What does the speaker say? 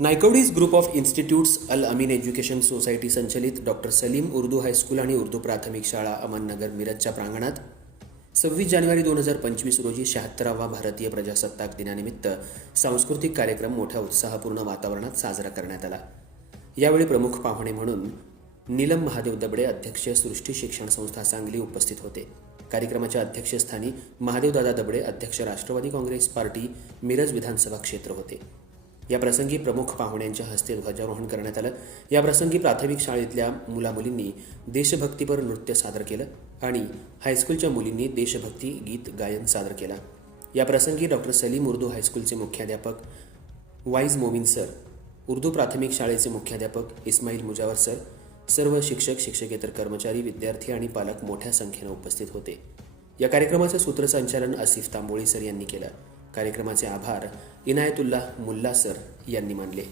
नायकोडीज group of institutes Al Amin education society संचलित doctor Salim Urdu high school आणि उर्दू प्राथमिक शाळा अमननगर मिरजच्या प्रांगणात सव्वीस जानेवारी दोन हजार पंचवीस रोजी शहात्तरावा भारतीय प्रजासत्ताक दिनानिमित्त सांस्कृतिक कार्यक्रम मोठ्या उत्साहपूर्ण वातावरणात साजरा करण्यात आला. यावेळी प्रमुख पाहुणे म्हणून नीलम महादेव दबडे अध्यक्ष सृष्टी शिक्षण संस्था सांगली उपस्थित होते. कार्यक्रमाच्या अध्यक्षस्थानी महादेवदादा दबडे अध्यक्ष राष्ट्रवादी काँग्रेस पार्टी मिरज विधानसभा क्षेत्र होते. या प्रसंगी प्रमुख पाहुण्यांच्या हस्ते ध्वजारोहण करण्यात आलं. या प्रसंगी प्राथमिक शाळेतल्या मुलामुलींनी देशभक्तीपर नृत्य सादर केलं आणि हायस्कूलच्या मुलींनी देशभक्ती गीत गायन सादर केला. या प्रसंगी डॉक्टर सलीम उर्दू हायस्कूलचे मुख्याध्यापक वाईज मोविन सर उर्दू प्राथमिक शाळेचे मुख्याध्यापक इस्माईल मुजावर सर सर्व शिक्षक शिक्षकेतर कर्मचारी विद्यार्थी आणि पालक मोठ्या संख्येनं उपस्थित होते. या कार्यक्रमाचं सूत्रसंचालन आसिफ तांबोळी सर यांनी केलं. कार्यक्रमाचे आभार इनायतुल्लाह मुल्ला सर यांनी मानले.